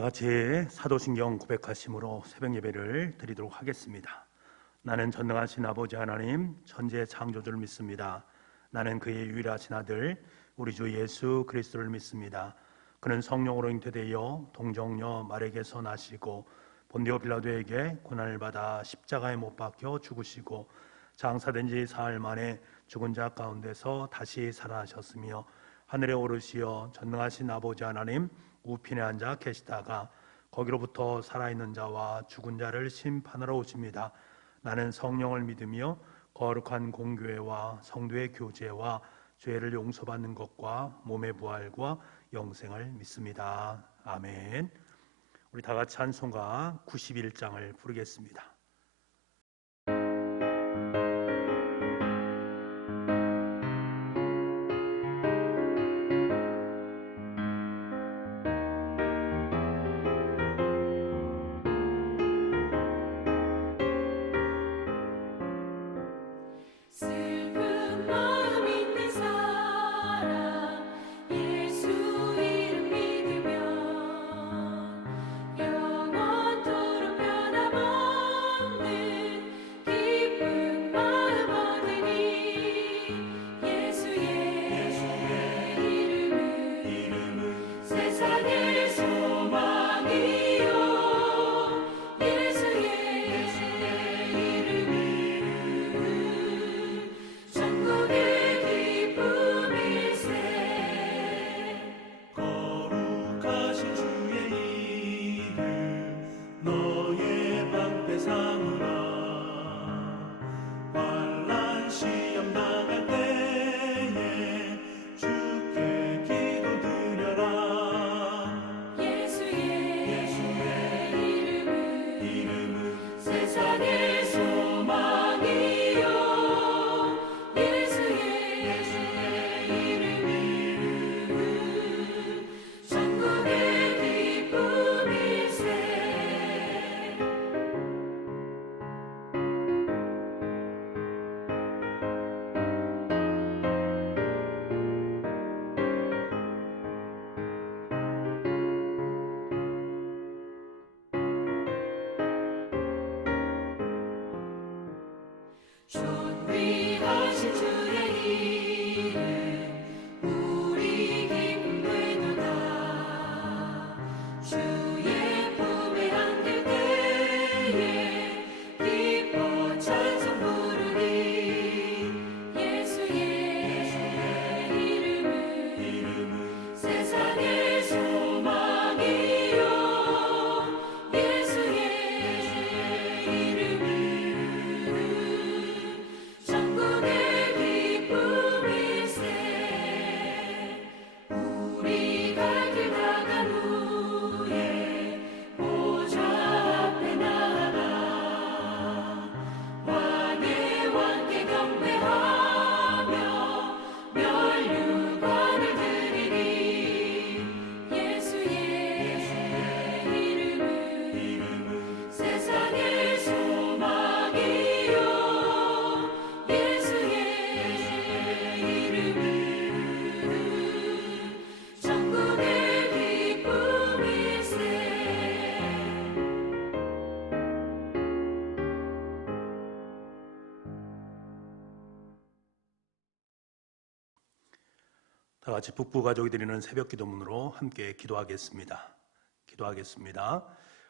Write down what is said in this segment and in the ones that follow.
다 같이 사도신경 고백하심으로 새벽 예배를 드리도록 하겠습니다. 나는 전능하신 아버지 하나님 천지의 창조주를 믿습니다. 나는 그의 유일하신 아들 우리 주 예수 그리스도를 믿습니다. 그는 성령으로 잉태되어 동정녀 마리아에게서 나시고 본디오 빌라도에게 고난을 받아 십자가에 못 박혀 죽으시고 장사된 지 사흘 만에 죽은 자 가운데서 다시 살아나셨으며 하늘에 오르시어 전능하신 아버지 하나님 우편에 앉아 계시다가 거기로부터 살아있는 자와 죽은 자를 심판하러 오십니다. 나는 성령을 믿으며 거룩한 공교회와 성도의 교제와 죄를 용서받는 것과 몸의 부활과 영생을 믿습니다. 아멘. 우리 다 같이 찬송가 91장을 부르겠습니다. 존귀하신 주의 이름 우리 기쁨되도다. 주의 품에 안길 때에 기뻐 찬송 부르리. 예수의 이름은 세상의 소망이요. 예수의 이름은 천국의 기쁨일세. 우리 갈 길 다간 후에 보좌 앞에 나아가 왕의 왕께 경배하며 면류관을 드리리. 예수의 이름은 세상의 소망이요. 예수의 이름은 천국의 기쁨일세. 다 같이 북부 가족이 드리는 새벽 기도문으로 함께 기도하겠습니다.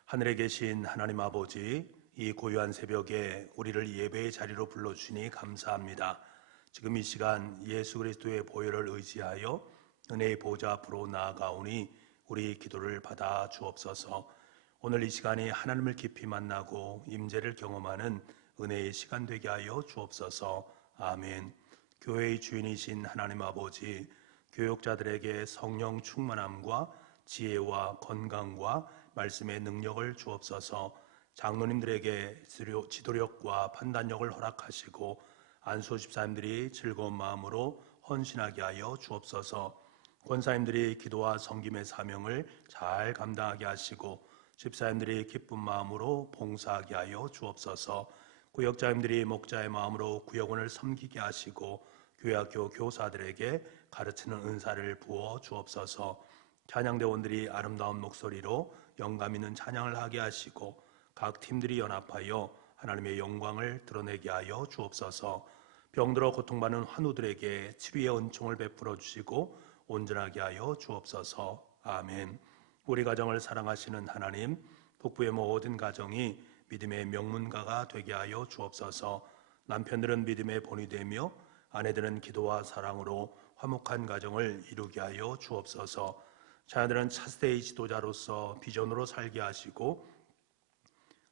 하늘에 계신 하나님 아버지, 이 고요한 새벽에 우리를 예배의 자리로 불러주시니 감사합니다. 지금 이 시간 예수 그리스도의 보혈을 의지하여 은혜의 보좌 앞으로 나아가오니 우리 기도를 받아 주옵소서. 오늘 이 시간이 하나님을 깊이 만나고 임재를 경험하는 은혜의 시간 되게 하여 주옵소서. 아멘. 교회의 주인이신 하나님 아버지, 교육자들에게 성령 충만함과 지혜와 건강과 말씀의 능력을 주옵소서. 장로님들에게 지도력과 판단력을 허락하시고 안수 집사님들이 즐거운 마음으로 헌신하게 하여 주옵소서. 권사님들이 기도와 섬김의 사명을 잘 감당하게 하시고 집사님들이 기쁜 마음으로 봉사하게 하여 주옵소서. 구역자님들이 목자의 마음으로 구역원을 섬기게 하시고 교회학교 교사들에게 가르치는 은사를 부어 주옵소서. 찬양대원들이 아름다운 목소리로 영감 있는 찬양을 하게 하시고 각 팀들이 연합하여 하나님의 영광을 드러내게 하여 주옵소서. 병들어 고통받는 환우들에게 치료의 은총을 베풀어 주시고 온전하게 하여 주옵소서. 아멘. 우리 가정을 사랑하시는 하나님, 북부의 모든 가정이 믿음의 명문가가 되게 하여 주옵소서. 남편들은 믿음의 본이 되며 아내들은 기도와 사랑으로 화목한 가정을 이루게 하여 주옵소서. 자녀들은 차세대의 지도자로서 비전으로 살게 하시고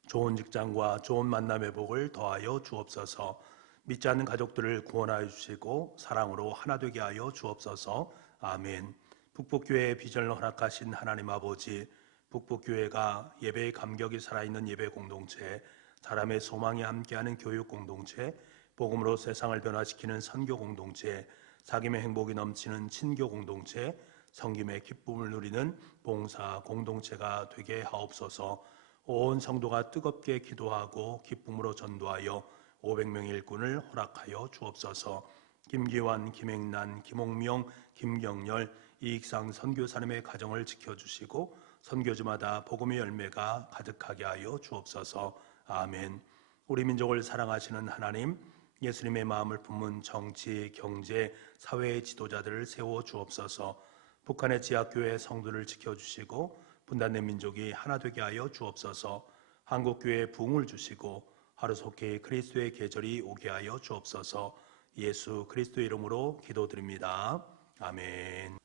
좋은 직장과 좋은 만남의 복을 더하여 주옵소서. 믿지 않는 가족들을 구원하여 주시고 사랑으로 하나 되게 하여 주옵소서. 아멘. 북북교회의 비전을 허락하신 하나님 아버지, 북북교회가 예배의 감격이 살아있는 예배 공동체, 사람의 소망이 함께하는 교육 공동체, 복음으로 세상을 변화시키는 선교 공동체, 사귐의 행복이 넘치는 친교 공동체, 성김의 기쁨을 누리는 봉사 공동체가 되게 하옵소서. 온 성도가 뜨겁게 기도하고 기쁨으로 전도하여 500명의 일꾼을 허락하여 주옵소서. 김기환, 김행란, 김홍명, 김경열, 이익상 선교사님의 가정을 지켜주시고 선교지마다 복음의 열매가 가득하게 하여 주옵소서. 아멘. 우리 민족을 사랑하시는 하나님, 예수님의 마음을 품은 정치, 경제, 사회의 지도자들을 세워 주옵소서. 북한의 지하교회 성도를 지켜주시고 분단된 민족이 하나 되게 하여 주옵소서. 한국교회에 부흥을 주시고 하루속히 그리스도의 계절이 오게 하여 주옵소서. 예수 그리스도의 이름으로 기도드립니다. 아멘.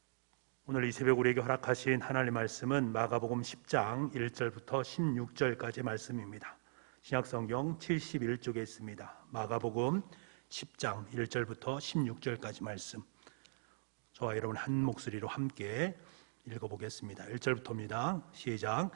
오늘 이 새벽 우리에게 허락하신 하나님의 말씀은 마가복음 10장 1절부터 16절까지 말씀입니다. 신약성경 71쪽에 있습니다. 마가복음 10장 1절부터 16절까지 말씀. 저와 여러분 한 목소리로 함께 읽어보겠습니다. 1절부터입니다. 시작.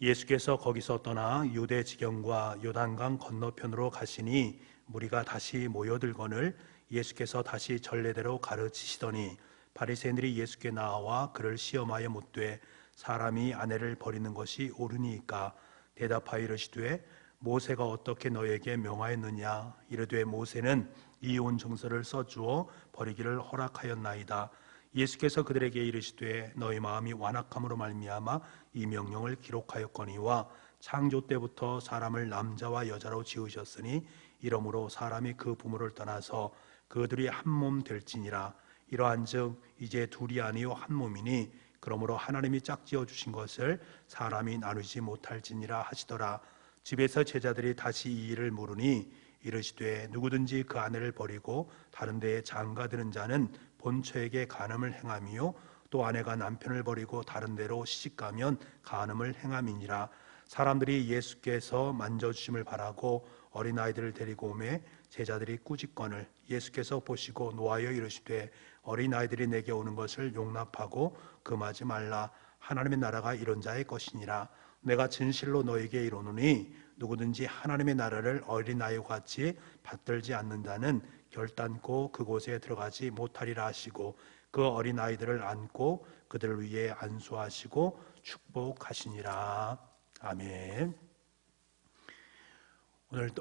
예수께서 거기서 떠나 유대 지경과 요단강 건너편으로 가시니 무리가 다시 모여들거늘 예수께서 다시 전례대로 가르치시더니 바리새인들이 예수께 나와 그를 시험하여 묻되 사람이 아내를 버리는 것이 옳으니까 대답하여 이르시되 모세가 어떻게 너에게 명하였느냐. 이르되 모세는 이혼 증서를 써주어 버리기를 허락하였나이다. 예수께서 그들에게 이르시되 너희 마음이 완악함으로 말미암아 이 명령을 기록하였거니와 창조 때부터 사람을 남자와 여자로 지으셨으니 이러므로 사람이 그 부모를 떠나서 그들이 한 몸 될지니라. 이러한즉 이제 둘이 아니요 한 몸이니 그러므로 하나님이 짝지어 주신 것을 사람이 나누지 못할지니라 하시더라. 집에서 제자들이 다시 이 일을 물으니 이르시되 누구든지 그 아내를 버리고 다른 데에 장가드는 자는 본처에게 간음을 행함이요 또 아내가 남편을 버리고 다른 데로 시집가면 간음을 행함이니라. 사람들이 예수께서 만져주심을 바라고 어린아이들을 데리고 오매 제자들이 꾸짖거늘 예수께서 보시고 노하여 이르시되 어린아이들이 내게 오는 것을 용납하고 금하지 말라. 하나님의 나라가 이런 자의 것이니라. 내가 진실로 너에게 이르노니 누구든지 하나님의 나라를 어린아이와 같이 받들지 않는 자는 결단코 그곳에 들어가지 못하리라 하시고 그 어린아이들을 안고 그들을 위해 안수하시고 축복하시니라. 아멘.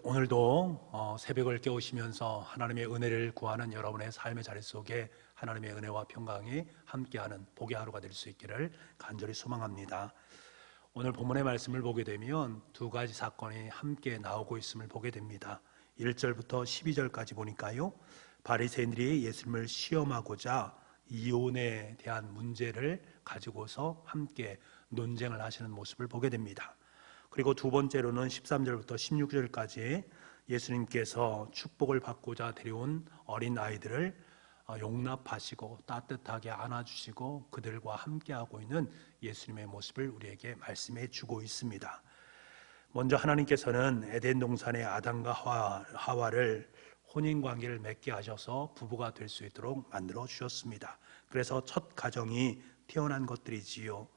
오늘도 새벽을 깨우시면서 하나님의 은혜를 구하는 여러분의 삶의 자리 속에 하나님의 은혜와 평강이 함께하는 복의 하루가 될 수 있기를 간절히 소망합니다. 오늘 본문의 말씀을 보게 되면 두 가지 사건이 함께 나오고 있음을 보게 됩니다. 1절부터 12절까지 보니까요, 바리새인들이 예수님을 시험하고자 이혼에 대한 문제를 가지고서 함께 논쟁을 하시는 모습을 보게 됩니다. 그리고 두 번째로는 13절부터 16절까지 예수님께서 축복을 받고자 데려온 어린 아이들을 용납하시고 따뜻하게 안아주시고 그들과 함께하고 있는 예수님의 모습을 우리에게 말씀해 주고 있습니다. 먼저 하나님께서는 에덴 동산의 아담과 하와를 혼인관계를 맺게 하셔서 부부가 될 수 있도록 만들어 주셨습니다. 그래서 첫 가정이 태어난 것들이지요.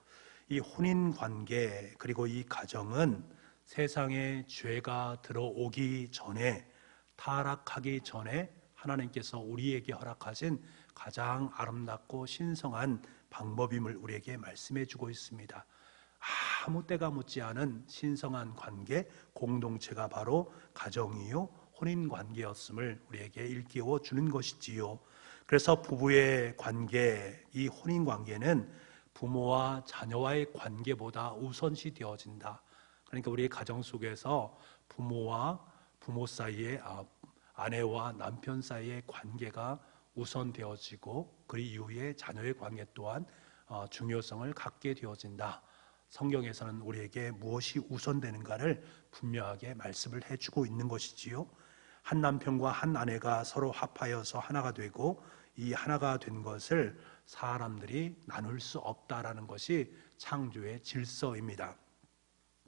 이 혼인관계 그리고 이 가정은 세상에 죄가 들어오기 전에, 타락하기 전에 하나님께서 우리에게 허락하신 가장 아름답고 신성한 방법임을 우리에게 말씀해 주고 있습니다. 아무 때가 묻지 않은 신성한 관계, 공동체가 바로 가정이요 혼인관계였음을 우리에게 일깨워 주는 것이지요. 그래서 부부의 관계, 이 혼인관계는 부모와 자녀와의 관계보다 우선시 되어진다. 그러니까 우리 가정 속에서 부모와 부모 사이에 아내와 남편 사이의 관계가 우선되어지고 그 이후에 자녀의 관계 또한 중요성을 갖게 되어진다. 성경에서는 우리에게 무엇이 우선되는가를 분명하게 말씀을 해주고 있는 것이지요. 한 남편과 한 아내가 서로 합하여서 하나가 되고 이 하나가 된 것을 사람들이 나눌 수 없다라는 것이 창조의 질서입니다.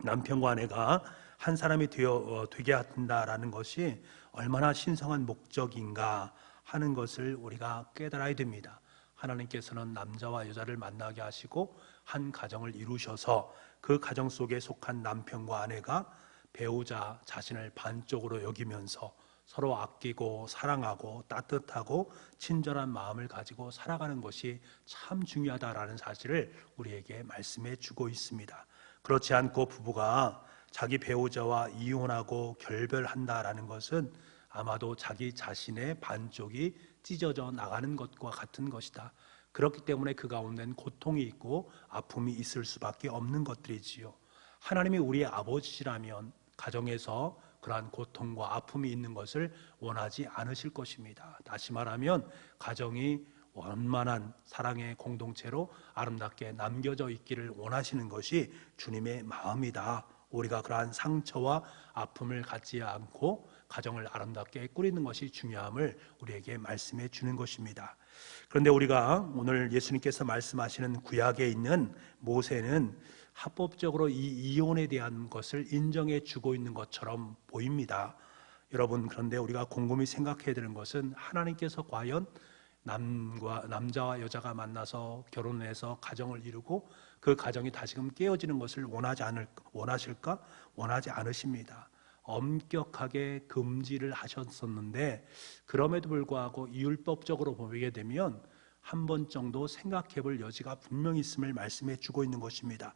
남편과 아내가 한 사람이 되게 한다라는 것이 얼마나 신성한 목적인가 하는 것을 우리가 깨달아야 됩니다. 하나님께서는 남자와 여자를 만나게 하시고 한 가정을 이루셔서 그 가정 속에 속한 남편과 아내가 배우자 자신을 반쪽으로 여기면서 서로 아끼고 사랑하고 따뜻하고 친절한 마음을 가지고 살아가는 것이 참 중요하다라는 사실을 우리에게 말씀해 주고 있습니다. 그렇지 않고 부부가 자기 배우자와 이혼하고 결별한다라는 것은 아마도 자기 자신의 반쪽이 찢어져 나가는 것과 같은 것이다. 그렇기 때문에 그 가운데는 고통이 있고 아픔이 있을 수밖에 없는 것들이지요. 하나님이 우리의 아버지시라면 가정에서 그러한 고통과 아픔이 있는 것을 원하지 않으실 것입니다. 다시 말하면 가정이 원만한 사랑의 공동체로 아름답게 남겨져 있기를 원하시는 것이 주님의 마음이다. 우리가 그러한 상처와 아픔을 갖지 않고 가정을 아름답게 꾸리는 것이 중요함을 우리에게 말씀해 주는 것입니다. 그런데 우리가 오늘 예수님께서 말씀하시는 구약에 있는 모세는 합법적으로 이 이혼에 대한 것을 인정해 주고 있는 것처럼 보입니다. 여러분, 그런데 우리가 곰곰이 생각해야 되는 것은 하나님께서 과연 남자와 여자가 만나서 결혼해서 가정을 이루고 그 가정이 다시금 깨어지는 것을 원하실까? 원하지 않으십니다. 엄격하게 금지를 하셨었는데 그럼에도 불구하고 율법적으로 보게 되면 한 번 정도 생각해 볼 여지가 분명히 있음을 말씀해 주고 있는 것입니다.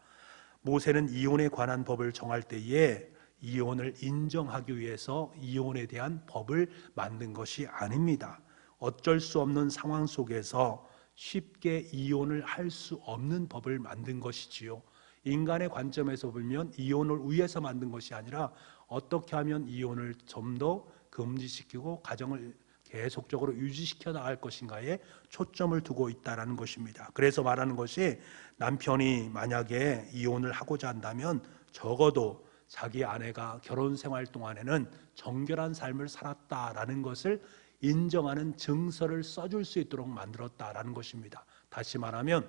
모세는 이혼에 관한 법을 정할 때에 이혼을 인정하기 위해서 이혼에 대한 법을 만든 것이 아닙니다. 어쩔 수 없는 상황 속에서 쉽게 이혼을 할 수 없는 법을 만든 것이지요. 인간의 관점에서 보면 이혼을 위해서 만든 것이 아니라 어떻게 하면 이혼을 좀 더 금지시키고 가정을 계속적으로 유지시켜 나갈 것인가에 초점을 두고 있다는 것입니다. 그래서 말하는 것이 남편이 만약에 이혼을 하고자 한다면 적어도 자기 아내가 결혼 생활 동안에는 정결한 삶을 살았다라는 것을 인정하는 증서를 써줄 수 있도록 만들었다라는 것입니다. 다시 말하면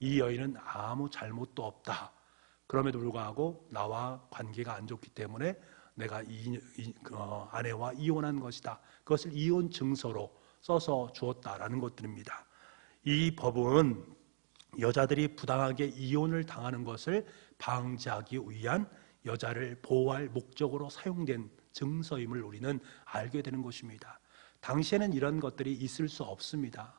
이 여인은 아무 잘못도 없다. 그럼에도 불구하고 나와 관계가 안 좋기 때문에 내가 아내와 이혼한 것이다. 그것을 이혼 증서로 써서 주었다라는 것들입니다. 이 법은 여자들이 부당하게 이혼을 당하는 것을 방지하기 위한 여자를 보호할 목적으로 사용된 증서임을 우리는 알게 되는 것입니다. 당시에는 이런 것들이 있을 수 없습니다.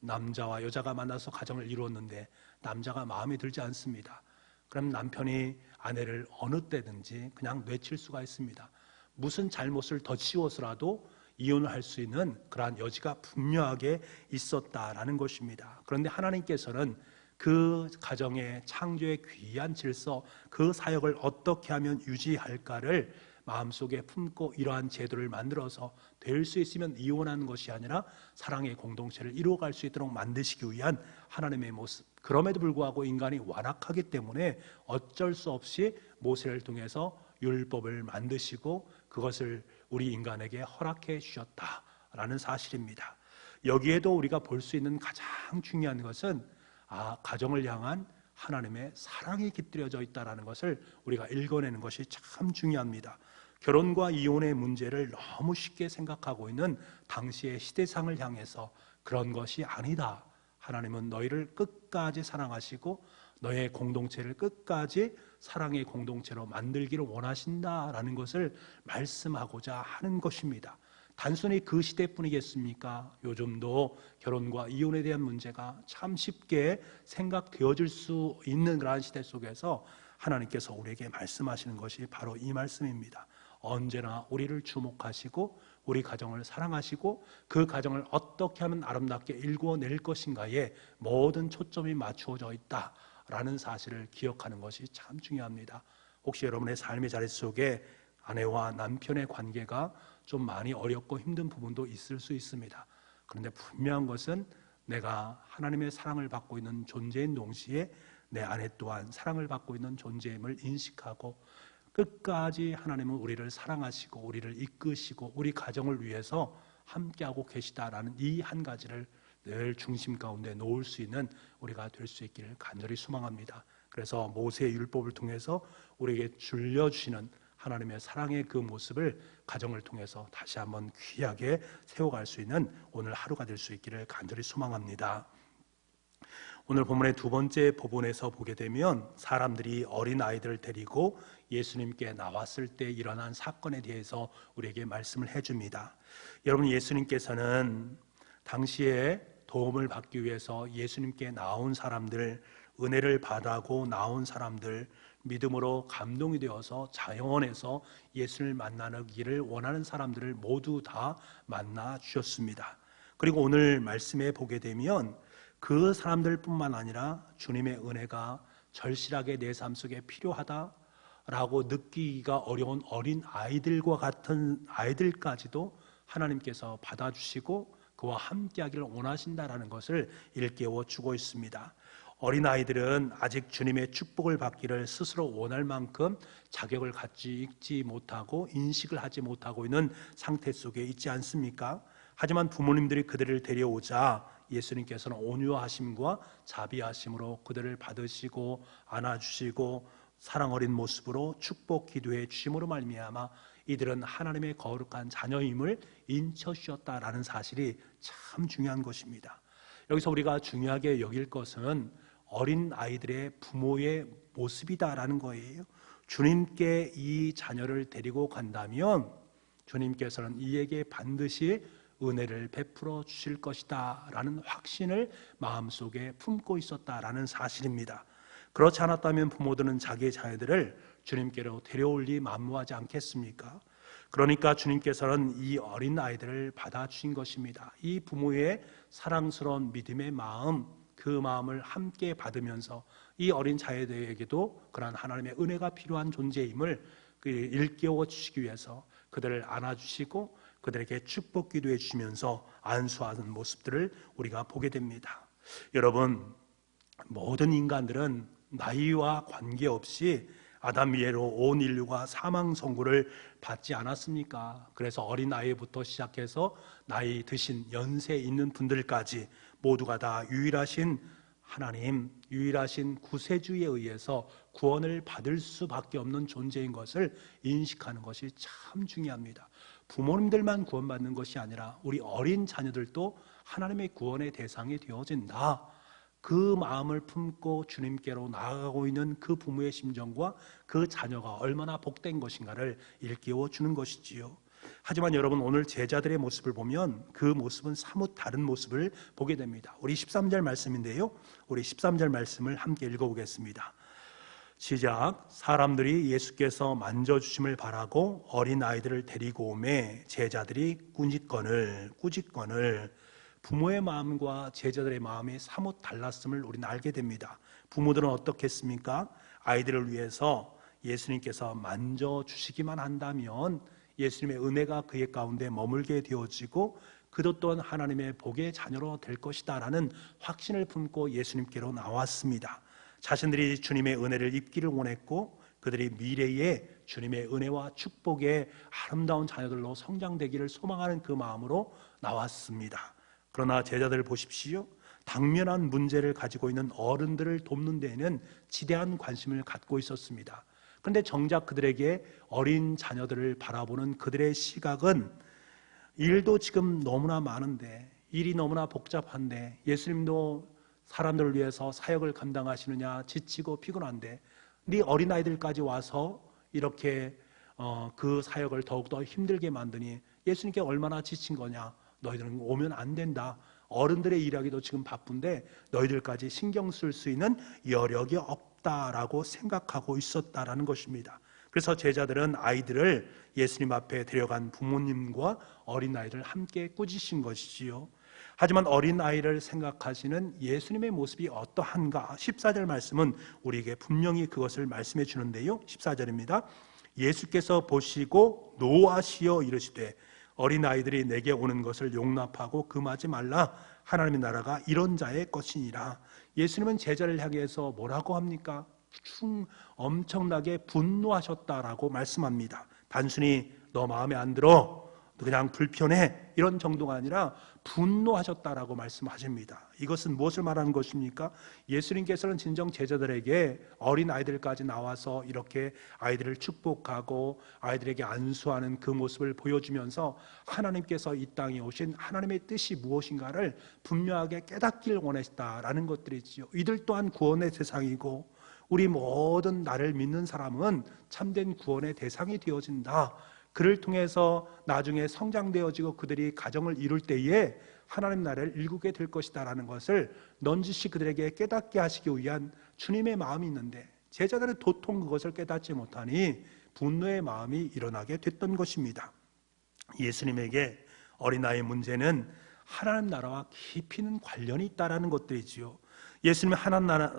남자와 여자가 만나서 가정을 이루었는데 남자가 마음에 들지 않습니다. 그럼 남편이 아내를 어느 때든지 그냥 내칠 수가 있습니다. 무슨 잘못을 더 씌워서라도 이혼을 할 수 있는 그러한 여지가 분명하게 있었다라는 것입니다. 그런데 하나님께서는 그 가정의 창조의 귀한 질서, 그 사역을 어떻게 하면 유지할까를 마음속에 품고 이러한 제도를 만들어서 될 수 있으면 이혼하는 것이 아니라 사랑의 공동체를 이루어갈 수 있도록 만드시기 위한 하나님의 모습. 그럼에도 불구하고 인간이 완악하기 때문에 어쩔 수 없이 모세를 통해서 율법을 만드시고 그것을 우리 인간에게 허락해 주셨다라는 사실입니다. 여기에도 우리가 볼 수 있는 가장 중요한 것은 가정을 향한 하나님의 사랑이 깃들여져 있다는 것을 우리가 읽어내는 것이 참 중요합니다. 결혼과 이혼의 문제를 너무 쉽게 생각하고 있는 당시의 시대상을 향해서 그런 것이 아니다. 하나님은 너희를 끝까지 사랑하시고 너의 공동체를 끝까지 사랑의 공동체로 만들기를 원하신다라는 것을 말씀하고자 하는 것입니다. 단순히 그 시대뿐이겠습니까? 요즘도 결혼과 이혼에 대한 문제가 참 쉽게 생각되어질 수 있는 그러한 시대 속에서 하나님께서 우리에게 말씀하시는 것이 바로 이 말씀입니다. 언제나 우리를 주목하시고 우리 가정을 사랑하시고 그 가정을 어떻게 하면 아름답게 일궈낼 것인가에 모든 초점이 맞추어져 있다라는 사실을 기억하는 것이 참 중요합니다. 혹시 여러분의 삶의 자리 속에 아내와 남편의 관계가 좀 많이 어렵고 힘든 부분도 있을 수 있습니다. 그런데 분명한 것은 내가 하나님의 사랑을 받고 있는 존재인 동시에 내 아내 또한 사랑을 받고 있는 존재임을 인식하고 끝까지 하나님은 우리를 사랑하시고 우리를 이끄시고 우리 가정을 위해서 함께하고 계시다라는 이 한 가지를 늘 중심 가운데 놓을 수 있는 우리가 될 수 있기를 간절히 소망합니다. 그래서 모세의 율법을 통해서 우리에게 줄려주시는 하나님의 사랑의 그 모습을 가정을 통해서 다시 한번 귀하게 세워갈 수 있는 오늘 하루가 될 수 있기를 간절히 소망합니다. 오늘 본문의 두 번째 부분에서 보게 되면 사람들이 어린 아이들을 데리고 예수님께 나왔을 때 일어난 사건에 대해서 우리에게 말씀을 해줍니다. 여러분, 예수님께서는 당시에 도움을 받기 위해서 예수님께 나온 사람들, 은혜를 받아고 나온 사람들, 믿음으로 감동이 되어서 자영원에서 예수를 만나기를 원하는 사람들을 모두 다 만나 주셨습니다. 그리고 오늘 말씀에 보게 되면 그 사람들뿐만 아니라 주님의 은혜가 절실하게 내 삶 속에 필요하다라고 느끼기가 어려운 어린 아이들과 같은 아이들까지도 하나님께서 받아주시고 그와 함께하기를 원하신다라는 것을 일깨워 주고 있습니다. 어린 아이들은 아직 주님의 축복을 받기를 스스로 원할 만큼 자격을 갖지 못하고 인식을 하지 못하고 있는 상태 속에 있지 않습니까? 하지만 부모님들이 그들을 데려오자 예수님께서는 온유하심과 자비하심으로 그들을 받으시고 안아주시고 사랑 어린 모습으로 축복 기도해 주심으로 말미암아 이들은 하나님의 거룩한 자녀임을 인쳐주셨다라는 사실이 참 중요한 것입니다. 여기서 우리가 중요하게 여길 것은 어린 아이들의 부모의 모습이다라는 거예요. 주님께 이 자녀를 데리고 간다면 주님께서는 이에게 반드시 은혜를 베풀어 주실 것이다 라는 확신을 마음속에 품고 있었다라는 사실입니다. 그렇지 않았다면 부모들은 자기의 자녀들을 주님께로 데려올리 만무하지 않겠습니까? 그러니까 주님께서는 이 어린 아이들을 받아주신 것입니다. 이 부모의 사랑스러운 믿음의 마음, 그 마음을 함께 받으면서 이 어린 자녀들에게도 그러한 하나님의 은혜가 필요한 존재임을 일깨워 주시기 위해서 그들을 안아주시고 그들에게 축복 기도해 주시면서 안수하는 모습들을 우리가 보게 됩니다. 여러분, 모든 인간들은 나이와 관계없이 아담 이래로 온 인류가 사망 선고를 받지 않았습니까? 그래서 어린 아이부터 시작해서 나이 드신 연세 있는 분들까지 모두가 다 유일하신 하나님, 유일하신 구세주에 의해서 구원을 받을 수밖에 없는 존재인 것을 인식하는 것이 참 중요합니다. 부모님들만 구원받는 것이 아니라 우리 어린 자녀들도 하나님의 구원의 대상이 되어진다. 그 마음을 품고 주님께로 나아가고 있는 그 부모의 심정과 그 자녀가 얼마나 복된 것인가를 일깨워 주는 것이지요. 하지만 여러분, 오늘 제자들의 모습을 보면 그 모습은 사뭇 다른 모습을 보게 됩니다. 우리 13절 말씀인데요, 우리 13절 말씀을 함께 읽어보겠습니다. 시작. 사람들이 예수께서 만져주심을 바라고 어린 아이들을 데리고 오매 제자들이 꾸짖거늘 부모의 마음과 제자들의 마음이 사뭇 달랐음을 우리는 알게 됩니다. 부모들은 어떻겠습니까? 아이들을 위해서 예수님께서 만져주시기만 한다면 예수님의 은혜가 그의 가운데 머물게 되어지고 그도 또한 하나님의 복의 자녀로 될 것이다 라는 확신을 품고 예수님께로 나왔습니다. 자신들이 주님의 은혜를 입기를 원했고 그들이 미래에 주님의 은혜와 축복의 아름다운 자녀들로 성장되기를 소망하는 그 마음으로 나왔습니다. 그러나 제자들을 보십시오. 당면한 문제를 가지고 있는 어른들을 돕는 데에는 지대한 관심을 갖고 있었습니다. 그런데 정작 그들에게 어린 자녀들을 바라보는 그들의 시각은 일도 지금 너무나 많은데, 일이 너무나 복잡한데, 예수님도 사람들을 위해서 사역을 감당하시느냐 지치고 피곤한데 네 어린아이들까지 와서 이렇게 그 사역을 더욱더 힘들게 만드니 예수님께 얼마나 지친 거냐, 너희들은 오면 안 된다, 어른들의 일하기도 지금 바쁜데 너희들까지 신경 쓸 수 있는 여력이 없다라고 생각하고 있었다라는 것입니다. 그래서 제자들은 아이들을 예수님 앞에 데려간 부모님과 어린아이를 함께 꾸짖으신 것이지요. 하지만 어린아이를 생각하시는 예수님의 모습이 어떠한가? 14절 말씀은 우리에게 분명히 그것을 말씀해 주는데요. 14절입니다. 예수께서 보시고 노하시어 이르시되 어린아이들이 내게 오는 것을 용납하고 금하지 말라. 하나님의 나라가 이런 자의 것이니라. 예수님은 제자를 향해서 뭐라고 합니까? 엄청나게 분노하셨다라고 말씀합니다. 단순히 너 마음에 안 들어, 그냥 불편해, 이런 정도가 아니라 분노하셨다라고 말씀하십니다. 이것은 무엇을 말하는 것입니까? 예수님께서는 진정 제자들에게 어린 아이들까지 나와서 이렇게 아이들을 축복하고 아이들에게 안수하는 그 모습을 보여주면서 하나님께서 이 땅에 오신 하나님의 뜻이 무엇인가를 분명하게 깨닫길 원하시다라는 것들이지요. 이들 또한 구원의 대상이고 우리 모든 나를 믿는 사람은 참된 구원의 대상이 되어진다. 그를 통해서 나중에 성장되어지고 그들이 가정을 이룰 때에 하나님 나라를 일구게 될 것이다라는 것을 넌지시 그들에게 깨닫게 하시기 위한 주님의 마음이 있는데 제자들은 도통 그것을 깨닫지 못하니 분노의 마음이 일어나게 됐던 것입니다. 예수님에게 어린아이의 문제는 하나님 나라와 깊이는 관련이 있다라는 것들이지요. 예수님의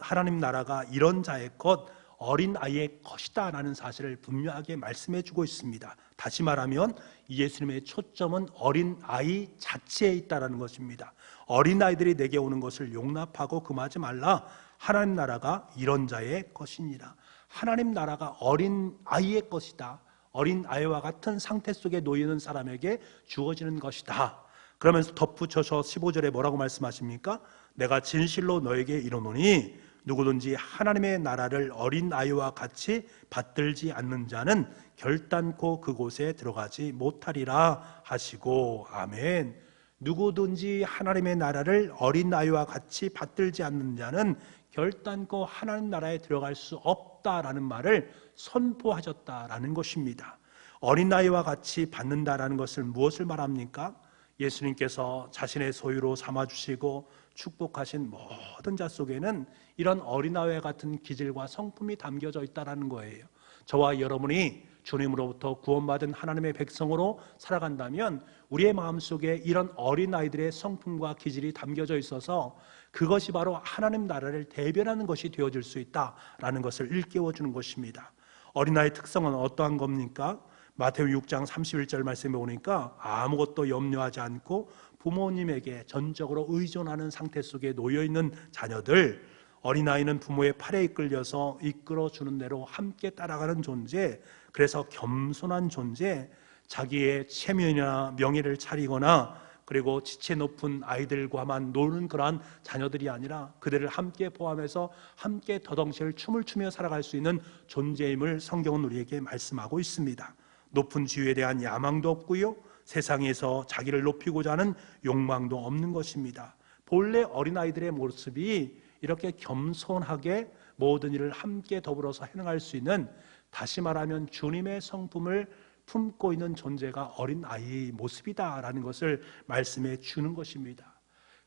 하나님 나라가 이런 자의 것, 어린아이의 것이다 라는 사실을 분명하게 말씀해 주고 있습니다. 다시 말하면 예수님의 초점은 어린아이 자체에 있다는 것입니다. 어린아이들이 내게 오는 것을 용납하고 금하지 말라. 하나님 나라가 이런 자의 것이니라. 하나님 나라가 어린아이의 것이다. 어린아이와 같은 상태 속에 놓이는 사람에게 주어지는 것이다. 그러면서 덧붙여서 15절에 뭐라고 말씀하십니까? 내가 진실로 너에게 이르노니 누구든지 하나님의 나라를 어린아이와 같이 받들지 않는 자는 결단코 그곳에 들어가지 못하리라 하시고, 아멘. 누구든지 하나님의 나라를 어린아이와 같이 받들지 않는 자는 결단코 하나님 나라에 들어갈 수 없다라는 말을 선포하셨다라는 것입니다. 어린아이와 같이 받는다라는 것을 무엇을 말합니까? 예수님께서 자신의 소유로 삼아주시고 축복하신 모든 자 속에는 이런 어린아이와 같은 기질과 성품이 담겨져 있다는 거예요. 저와 여러분이 주님으로부터 구원받은 하나님의 백성으로 살아간다면 우리의 마음속에 이런 어린아이들의 성품과 기질이 담겨져 있어서 그것이 바로 하나님 나라를 대변하는 것이 되어질 수 있다라는 것을 일깨워주는 것입니다. 어린아이의 특성은 어떠한 겁니까? 마태복음 6장 31절 말씀에 보니까 아무것도 염려하지 않고 부모님에게 전적으로 의존하는 상태 속에 놓여있는 자녀들, 어린아이는 부모의 팔에 이끌려서 이끌어주는 대로 함께 따라가는 존재, 그래서 겸손한 존재, 자기의 체면이나 명예를 차리거나 그리고 지체 높은 아이들과만 노는 그러한 자녀들이 아니라 그들을 함께 포함해서 함께 더덩실 춤을 추며 살아갈 수 있는 존재임을 성경은 우리에게 말씀하고 있습니다. 높은 지위에 대한 야망도 없고요, 세상에서 자기를 높이고자 하는 욕망도 없는 것입니다. 본래 어린아이들의 모습이 이렇게 겸손하게 모든 일을 함께 더불어서 해나갈 수 있는, 다시 말하면 주님의 성품을 품고 있는 존재가 어린아이의 모습이다라는 것을 말씀해 주는 것입니다.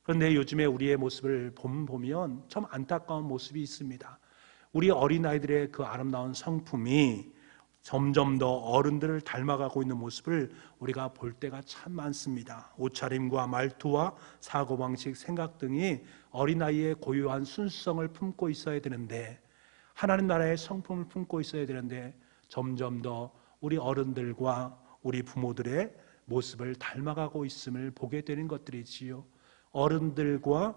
그런데 요즘에 우리의 모습을 보면 참 안타까운 모습이 있습니다. 우리 어린아이들의 그 아름다운 성품이 점점 더 어른들을 닮아가고 있는 모습을 우리가 볼 때가 참 많습니다. 옷차림과 말투와 사고방식, 생각 등이 어린아이의 고유한 순수성을 품고 있어야 되는데, 하나님 나라의 성품을 품고 있어야 되는데 점점 더 우리 어른들과 우리 부모들의 모습을 닮아가고 있음을 보게 되는 것들이지요. 어른들과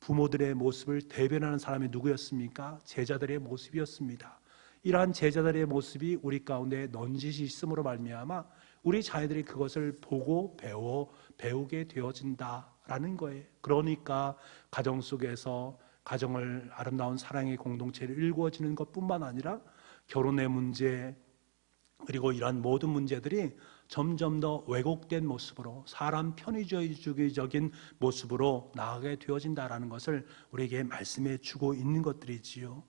부모들의 모습을 대변하는 사람이 누구였습니까? 제자들의 모습이었습니다. 이러한 제자들의 모습이 우리 가운데 넌지시 있음으로 말미암아 우리 자녀들이 그것을 보고 배우게 되어진다라는 거예요. 그러니까 가정 속에서 가정을 아름다운 사랑의 공동체를 일구어지는 것뿐만 아니라 결혼의 문제, 그리고 이러한 모든 문제들이 점점 더 왜곡된 모습으로 사람 편의주의적인 모습으로 나아가게 되어진다라는 것을 우리에게 말씀해 주고 있는 것들이지요.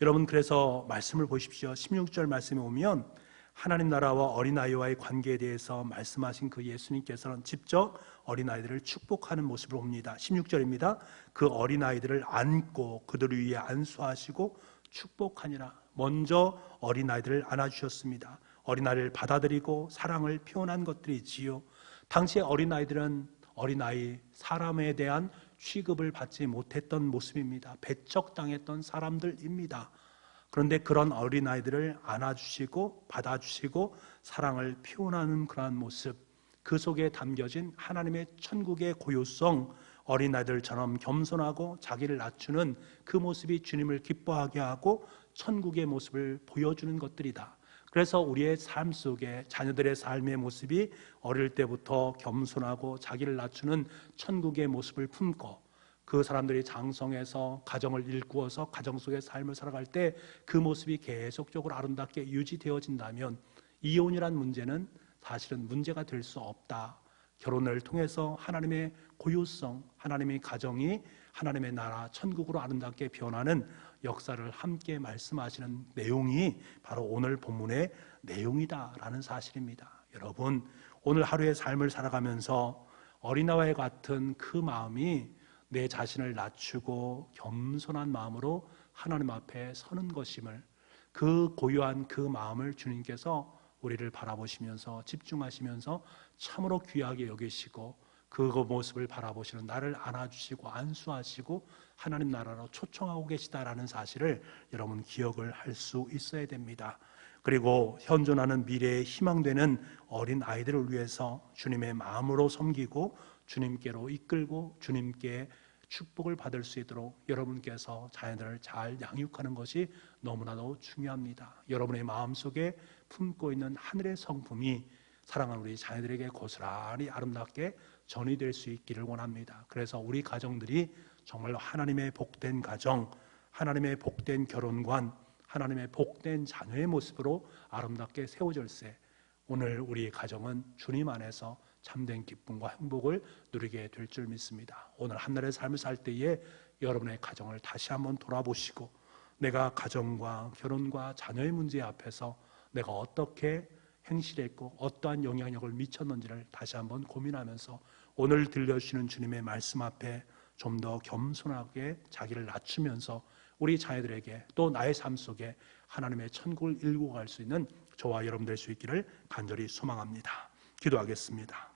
여러분, 그래서 말씀을 보십시오. 16절 말씀에 오면 하나님 나라와 어린아이와의 관계에 대해서 말씀하신 그 예수님께서는 직접 어린아이들을 축복하는 모습을 봅니다. 16절입니다. 그 어린아이들을 안고 그들을 위해 안수하시고 축복하니라. 먼저 어린아이들을 안아주셨습니다. 어린아이를 받아들이고 사랑을 표현한 것들이지요. 당시 어린아이들은 어린아이 사람에 대한 취급을 받지 못했던 모습입니다. 배척당했던 사람들입니다. 그런데 그런 어린아이들을 안아주시고 받아주시고 사랑을 표현하는 그러한 모습, 그 속에 담겨진 하나님의 천국의 고요성, 어린아이들처럼 겸손하고 자기를 낮추는 그 모습이 주님을 기뻐하게 하고 천국의 모습을 보여주는 것들이다. 그래서 우리의 삶 속에 자녀들의 삶의 모습이 어릴 때부터 겸손하고 자기를 낮추는 천국의 모습을 품고 그 사람들이 장성해서 가정을 일구어서 가정 속의 삶을 살아갈 때 그 모습이 계속적으로 아름답게 유지되어진다면 이혼이란 문제는 사실은 문제가 될 수 없다. 결혼을 통해서 하나님의 고요성, 하나님의 가정이 하나님의 나라 천국으로 아름답게 변하는 역사를 함께 말씀하시는 내용이 바로 오늘 본문의 내용이다라는 사실입니다. 여러분, 오늘 하루의 삶을 살아가면서 어린아이와 같은 그 마음이 내 자신을 낮추고 겸손한 마음으로 하나님 앞에 서는 것임을, 그 고요한 그 마음을 주님께서 우리를 바라보시면서 집중하시면서 참으로 귀하게 여기시고 그 모습을 바라보시는 나를 안아주시고 안수하시고 하나님 나라로 초청하고 계시다라는 사실을 여러분 기억을 할 수 있어야 됩니다. 그리고 현존하는 미래의 희망되는 어린 아이들을 위해서 주님의 마음으로 섬기고 주님께로 이끌고 주님께 축복을 받을 수 있도록 여러분께서 자녀들을 잘 양육하는 것이 너무나도 중요합니다. 여러분의 마음속에 품고 있는 하늘의 성품이 사랑하는 우리 자녀들에게 고스란히 아름답게 전이될 수 있기를 원합니다. 그래서 우리 가정들이 정말로 하나님의 복된 가정, 하나님의 복된 결혼관, 하나님의 복된 자녀의 모습으로 아름답게 세워질세 오늘 우리 가정은 주님 안에서 참된 기쁨과 행복을 누리게 될 줄 믿습니다. 오늘 한날의 삶을 살 때에 여러분의 가정을 다시 한번 돌아보시고 내가 가정과 결혼과 자녀의 문제 앞에서 내가 어떻게 행실했고 어떠한 영향력을 미쳤는지를 다시 한번 고민하면서 오늘 들려주시는 주님의 말씀 앞에 좀 더 겸손하게 자기를 낮추면서 우리 자녀들에게 또 나의 삶 속에 하나님의 천국을 일구어 갈 수 있는 저와 여러분 될 수 있기를 간절히 소망합니다. 기도하겠습니다.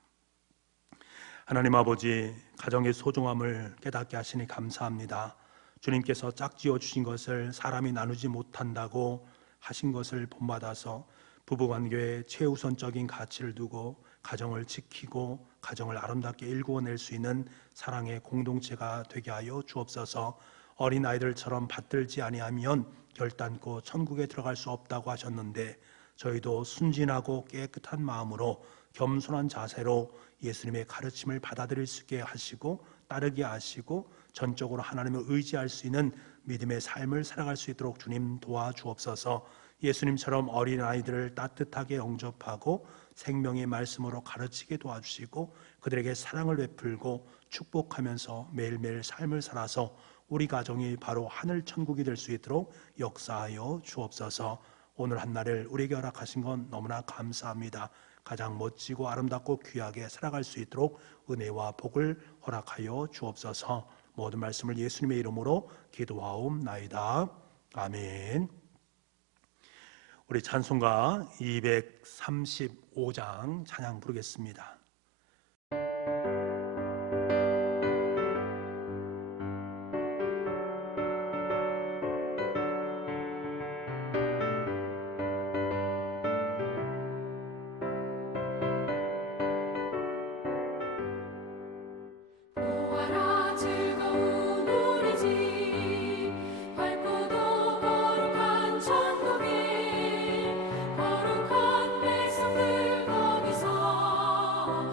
하나님 아버지, 가정의 소중함을 깨닫게 하시니 감사합니다. 주님께서 짝지어 주신 것을 사람이 나누지 못한다고 하신 것을 본받아서 부부관계에 최우선적인 가치를 두고 가정을 지키고 가정을 아름답게 일구어낼 수 있는 사랑의 공동체가 되게 하여 주옵소서. 어린아이들처럼 받들지 아니하면 결단코 천국에 들어갈 수 없다고 하셨는데 저희도 순진하고 깨끗한 마음으로 겸손한 자세로 예수님의 가르침을 받아들일 수 있게 하시고 따르게 하시고 전적으로 하나님을 의지할 수 있는 믿음의 삶을 살아갈 수 있도록 주님 도와주옵소서. 예수님처럼 어린아이들을 따뜻하게 영접하고 생명의 말씀으로 가르치게 도와주시고 그들에게 사랑을 베풀고 축복하면서 매일매일 삶을 살아서 우리 가정이 바로 하늘 천국이 될 수 있도록 역사하여 주옵소서. 오늘 한날을 우리에게 허락하신 건 너무나 감사합니다. 가장 멋지고 아름답고 귀하게 살아갈 수 있도록 은혜와 복을 허락하여 주옵소서. 모든 말씀을 예수님의 이름으로 기도하옵나이다. 아멘. 우리 찬송가 235장 찬양 부르겠습니다. 보아라 즐거운 우리 집 밝고도 거룩한 천국에 거룩한 백성들 거기서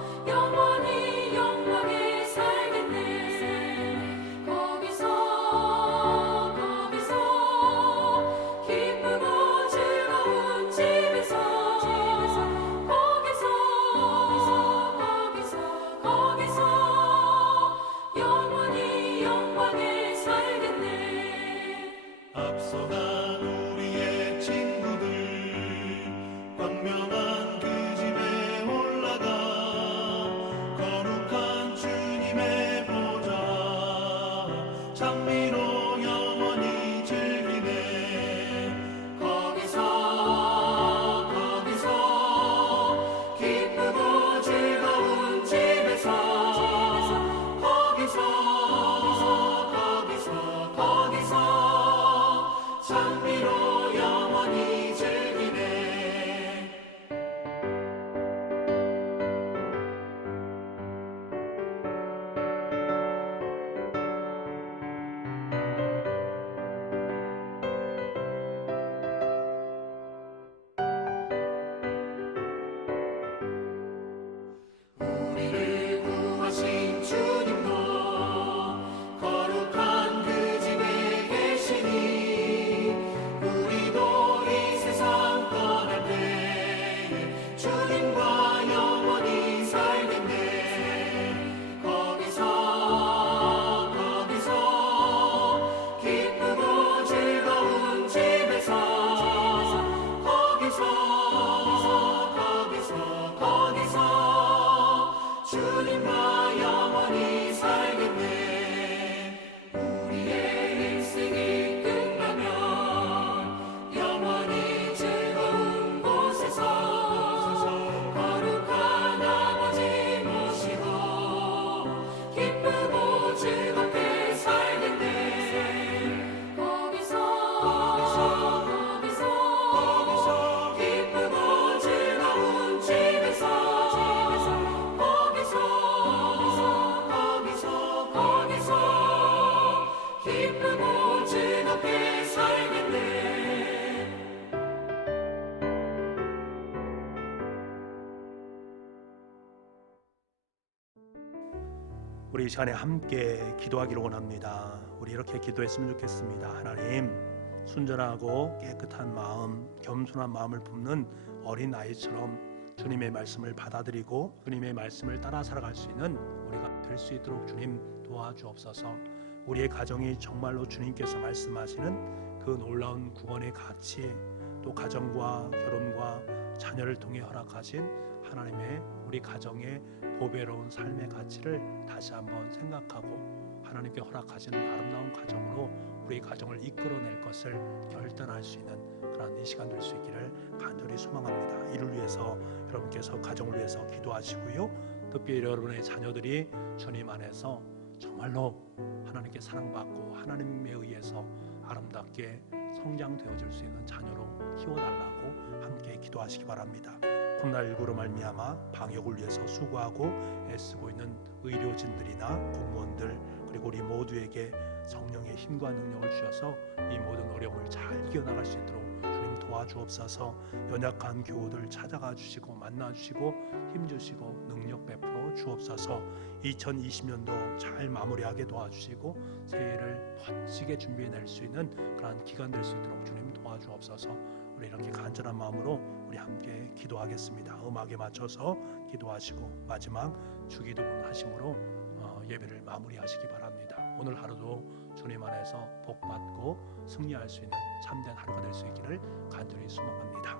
우리 이 시간에 함께 기도하기를 원합니다. 우리 이렇게 기도했으면 좋겠습니다. 하나님, 순전하고 깨끗한 마음, 겸손한 마음을 품는 어린 아이처럼 주님의 말씀을 받아들이고 주님의 말씀을 따라 살아갈 수 있는 우리가 될 수 있도록 주님 도와주옵소서. 우리의 가정이 정말로 주님께서 말씀하시는 그 놀라운 구원의 가치, 또 가정과 결혼과 자녀를 통해 허락하신 하나님의 우리 가정의 보배로운 삶의 가치를 다시 한번 생각하고 하나님께 허락하시는 아름다운 가정으로 우리 가정을 이끌어낼 것을 결단할 수 있는 그런 이 시간 될 수 있기를 간절히 소망합니다. 이를 위해서 여러분께서 가정을 위해서 기도하시고요. 특별히 여러분의 자녀들이 주님 안에서 정말로 하나님께 사랑받고 하나님에 의해서 아름답게 성장되어질 수 있는 자녀로 키워달라고 함께 기도하시기 바랍니다. 코로나19로 말미암아 방역을 위해서 수고하고 애쓰고 있는 의료진들이나 공무원들 그리고 우리 모두에게 성령의 힘과 능력을 주셔서 이 모든 어려움을 잘 이겨나갈 수 있도록 주님 도와주옵소서. 연약한 교우들 찾아가 주시고 만나 주시고 힘 주시고 능력 베풀어 주옵소서. 2020년도 잘 마무리하게 도와주시고 새해를 멋지게 준비해낼 수 있는 그러한 기간 될 수 있도록 주님 도와주옵소서. 우리 이렇게 간절한 마음으로 우리 함께 기도하겠습니다. 음악에 맞춰서 기도하시고 마지막 주기도문 하심으로 예배를 마무리하시기 바랍니다. 오늘 하루도 주님 안에서 복받고 승리할 수 있는 참된 하루가 될 수 있기를 간절히 소망합니다.